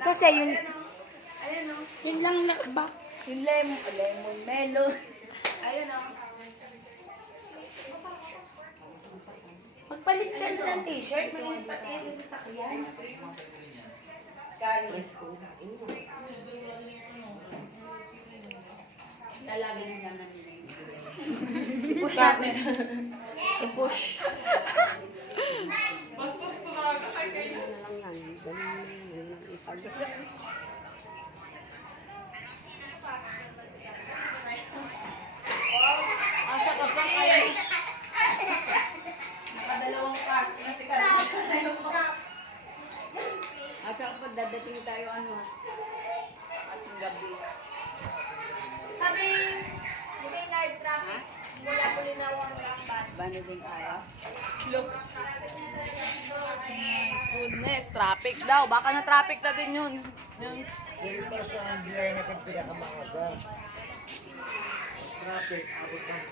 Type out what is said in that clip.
Kasi yung, Ayan o. yun lang ba? Yung lemon melon. Ayan o. Magpalit ka na ng t-shirt, mainit pati yung sa sasakyan. Lalagyan nila na nila. I-push natin. I-push. Asa ka pa kayo? Nakadalawang pass. Kasi at saka pag dadating tayo ating gabi. Sabi, hindi live traffic. Mula Bulinaw hanggang Bat. Banading araw. Look. Goodness, traffic daw. Baka na traffic na din yun. Dahil pa sa ang biyaya na kang pinakamaaga. Traffic, abot ng